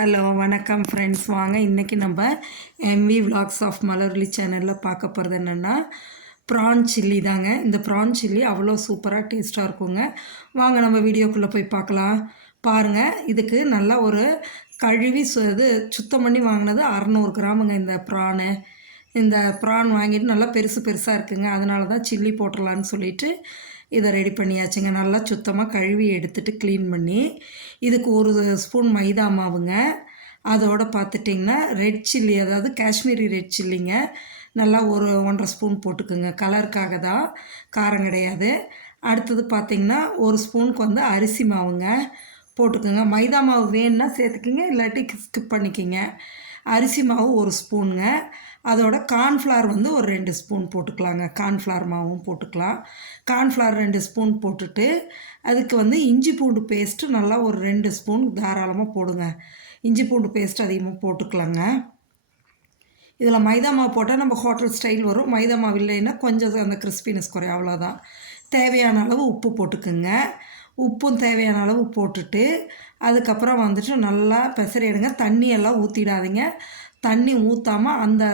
Hello வணக்கம் friends. வாங்க இன்றைக்கி நம்ம எம்வி விலாக்ஸ் ஆஃப் மலர்விழி சேனலில் பார்க்க போகிறது என்னென்னா ப்ரான் சில்லி தாங்க. இந்த ப்ரான் சில்லி அவ்வளோ சூப்பராக டேஸ்ட்டாக இருக்குங்க. வாங்க நம்ம வீடியோக்குள்ளே போய் பார்க்கலாம். பாருங்கள், இதுக்கு நல்லா ஒரு கழுவி இது சுத்தம் பண்ணி வாங்கினது 600 கிராமுங்க இந்த ப்ரானு. இந்த ப்ரான் வாங்கிட்டு நல்லா பெருசு பெருசாக இருக்குங்க. அதனால தான் சில்லி போட்டுடலான்னு சொல்லிவிட்டு இதை ரெடி பண்ணியாச்சுங்க. நல்லா சுத்தமாக கழுவி எடுத்துகிட்டு க்ளீன் பண்ணி இதுக்கு ஒரு ஸ்பூன் மைதா மாவுங்க. அதோடு பார்த்துட்டிங்கன்னா ரெட் சில்லி, அதாவது காஷ்மீரி ரெட் சில்லிங்க, நல்லா ஒரு 1.5 ஸ்பூன் போட்டுக்குங்க. கலருக்காக தான், காரம் கிடையாது. அடுத்தது பார்த்திங்கன்னா ஒரு ஸ்பூனுக்கு வந்து அரிசி மாவுங்க போட்டுக்கோங்க. மைதா மாவு வேணுன்னா சேர்த்துக்கிங்க, இல்லாட்டி ஸ்கிப் பண்ணிக்கிங்க. அரிசி மாவு ஒரு ஸ்பூனுங்க. அதோட கார்ன்ஃப்ளவர் வந்து ஒரு 2 ஸ்பூன் போட்டுக்கலாங்க. கார்ன்ஃப்ளவர் மாவும் போட்டுக்கலாம். கார்ன்ஃப்ளவர் 2 ஸ்பூன் போட்டுட்டு அதுக்கு வந்து இஞ்சி பூண்டு பேஸ்ட்டு நல்லா ஒரு 2 ஸ்பூன் தாராளமாக போடுங்க. இஞ்சி பூண்டு பேஸ்ட் அதிகமாக போட்டுக்கலாங்க. இதில் மைதா மாவு போட்டால் நம்ம ஹோட்டல் ஸ்டைல் வரும். மைதா மாவு இல்லைன்னா கொஞ்சம் அந்த கிறிஸ்பினஸ் குறையும், அவ்வளோதான். தேவையான அளவு உப்பு போட்டுக்குங்க. உப்பும் தேவையான அளவு போட்டுட்டு அதுக்கப்புறம் வந்துட்டு நல்லா பெசரிடுங்க. தண்ணியெல்லாம் ஊற்றிடாதீங்க. தண்ணி ஊற்றாமல் அந்த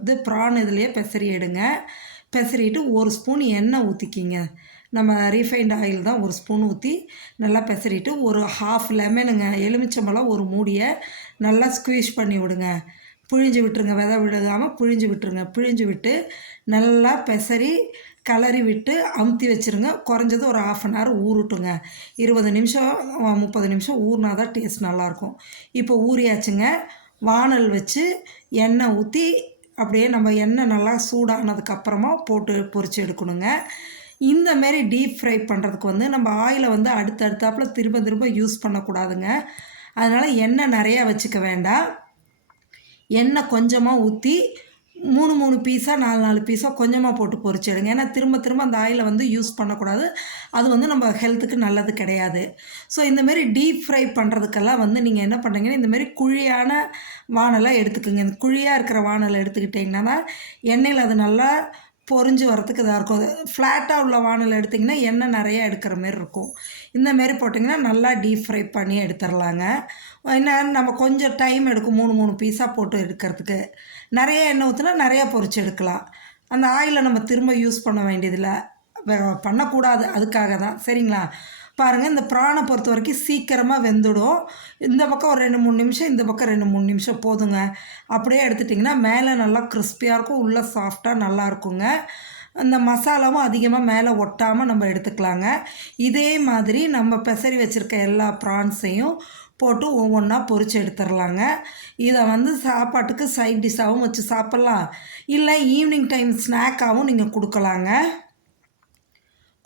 இது ப்ரான் இதுலேயே பெசரி எடுங்க. பெசரிட்டு ஒரு ஸ்பூன் எண்ணெய் ஊற்றிக்கிங்க. நம்ம ரீஃபைண்ட் ஆயில் தான் ஒரு ஸ்பூன் ஊற்றி நல்லா பெசரிட்டு ஒரு ஹாஃப் லெமனுங்க, எலுமிச்சம்பழம் ஒரு மூடியை நல்லா ஸ்குவீஷ் பண்ணி விடுங்க. பிழிஞ்சு விட்டுருங்க, விதை விடாமல் பிழிஞ்சு விட்டுருங்க. பிழிஞ்சு விட்டு நல்லா பெசரி கிளறி விட்டு அமுத்தி வச்சுருங்க. குறைஞ்சது ஒரு 1/2 hour ஊறட்டுங்க. 20 நிமிஷம் 30 நிமிஷம் ஊறினா தான் டேஸ்ட் நல்லாயிருக்கும். இப்போ ஊறியாச்சுங்க. வானல் வச்சு எண்ணெய் ஊற்றி அப்படியே நம்ம எண்ணெய் நல்லா சூடானதுக்கப்புறமா போட்டு பொரித்து எடுக்கணுங்க. இந்தமாரி டீப் ஃப்ரை பண்ணுறதுக்கு வந்து நம்ம ஆயிலை வந்து அடுத்தடுத்தாப்பில் திரும்ப திரும்ப யூஸ் பண்ணக்கூடாதுங்க. அதனால் எண்ணெய் நிறையா வச்சுக்க வேண்டாம். எண்ணெய் கொஞ்சமாக ஊற்றி 3 பீஸாக 4 பீஸாக கொஞ்சமாக போட்டு பொரிச்சிடுங்க. ஏன்னா திரும்ப திரும்ப அந்த ஆயிலை வந்து யூஸ் பண்ணக்கூடாது. அது வந்து நம்ம ஹெல்த்துக்கு நல்லது கிடையாது. ஸோ இந்தமாரி டீப் ஃப்ரை பண்ணுறதுக்கெல்லாம் வந்து நீங்கள் என்ன பண்ணுறீங்கன்னா, இந்தமாரி குழியான வானலை எடுத்துக்கோங்க. இந்த குழியாக இருக்கிற வானலை எடுத்துக்கிட்டிங்கன்னா தான் எண்ணெயில் அது நல்லா பொரிஞ்சு வரத்துக்கு இதாக இருக்கும். ஃப்ளாட்டாக உள்ள வானல் எடுத்திங்கன்னா எண்ணெய் நிறையா எடுக்கிற மாரி இருக்கும். இந்தமாரி போட்டிங்கன்னா நல்லா டீப் ஃப்ரை பண்ணி எடுத்துடலாங்க. என்ன நம்ம கொஞ்சம் டைம் எடுக்கும் 3 பீஸாக போட்டு எடுக்கிறதுக்கு. நிறைய எண்ணெய் ஊற்றினா நிறையா பொரிச்சு எடுக்கலாம். அந்த ஆயிலை நம்ம திரும்ப யூஸ் பண்ண வேண்டியதில்லை, பண்ணக்கூடாது. அதுக்காக தான். சரிங்களா? பாருங்கள், இந்த ப்ரானை பொறுத்த வரைக்கும் சீக்கிரமாக வெந்துடும். இந்த பக்கம் ஒரு 2-3 நிமிஷம், இந்த பக்கம் 2-3 நிமிஷம் போதுங்க. அப்படியே எடுத்துட்டிங்கன்னா மேலே நல்லா கிறிஸ்பியாக இருக்கும், உள்ளே சாஃப்டாக நல்லாயிருக்குங்க. அந்த மசாலாவும் அதிகமாக மேலே ஒட்டாமல் நம்ம எடுத்துக்கலாங்க. இதே மாதிரி நம்ம பெசரி வச்சுருக்க எல்லா ப்ரான்ஸையும் போட்டு ஒவ்வொன்றா பொரித்து எடுத்துடலாங்க. இதை வந்து சாப்பாட்டுக்கு சைட் டிஷ்ஷாகவும் வச்சு சாப்பிட்லாம், இல்லை ஈவினிங் டைம் ஸ்நாக்காகவும் நீங்கள் கொடுக்கலாங்க.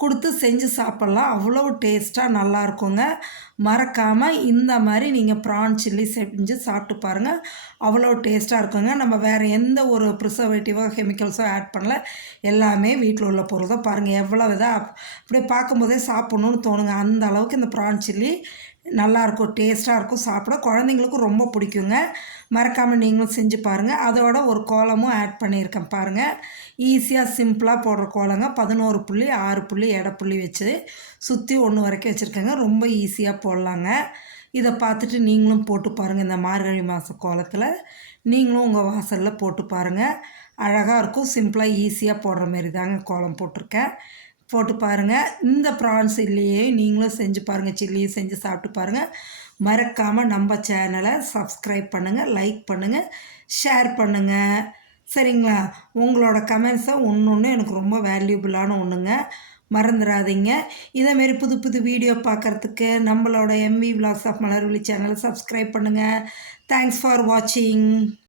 கொடுத்து செஞ்சு சாப்பிட்லாம். அவ்வளோ டேஸ்ட்டாக நல்லாயிருக்குங்க. மறக்காமல் இந்த மாதிரி நீங்கள் ப்ரான் சில்லி செஞ்சு சாப்பிட்டு பாருங்கள். அவ்வளோ டேஸ்ட்டாக இருக்குங்க. நம்ம வேறு எந்த ஒரு ப்ரிசர்வேட்டிவோ கெமிக்கல்ஸோ ஆட் பண்ணல. எல்லாமே வீட்டில் உள்ள பொருள் தான். பாருங்கள் எவ்வளோ இதாக அப்படியே பார்க்கும்போதே சாப்பிட்ணுன்னு தோணுங்க. அந்த அளவுக்கு இந்த ப்ரான் சில்லி நல்லாயிருக்கும், டேஸ்ட்டாக இருக்கும். சாப்பிட குழந்தைங்களுக்கும் ரொம்ப பிடிக்குங்க. மறக்காமல் நீங்களும் செஞ்சு பாருங்கள். அதோட ஒரு கோலமும் ஆட் பண்ணியிருக்கேன் பாருங்கள். ஈஸியாக சிம்பிளாக போடுற கோலங்க. 11 புள்ளி 6 புள்ளி எடைப்புள்ளி வச்சு சுற்றி 1 வரைக்கும் வச்சுருக்கேங்க. ரொம்ப ஈஸியாக போடலாங்க. இதை பார்த்துட்டு நீங்களும் போட்டு பாருங்கள். இந்த மார்கழி மாத கோலத்தில் நீங்களும் உங்கள் வாசலில் போட்டு பாருங்கள். அழகாக இருக்கும். சிம்பிளாக ஈஸியாக போடுற மாரி தாங்க கோலம் போட்டிருக்கேன். போட்டு பாருங்கள். இந்த ப்ரான்ஸ் இல்லையே நீங்களும் செஞ்சு பாருங்கள். சில்லியும் செஞ்சு சாப்பிட்டு பாருங்கள். மறக்காமல் நம்ம சேனலை சப்ஸ்கிரைப் பண்ணுங்கள், லைக் பண்ணுங்கள், ஷேர் பண்ணுங்கள். சரிங்களா? உங்களோட கமெண்ட்ஸை ஒன்று எனக்கு ரொம்ப வேல்யூபிளான ஒன்றுங்க. மறந்துடாதீங்க. இதேமாரி புது புது வீடியோ பார்க்குறதுக்கு நம்மளோட எம்வி விலாக்ஸ் ஆஃப் மலர்விழி சேனலை சப்ஸ்கிரைப் பண்ணுங்கள். தேங்க்ஸ் ஃபார் வாட்சிங்.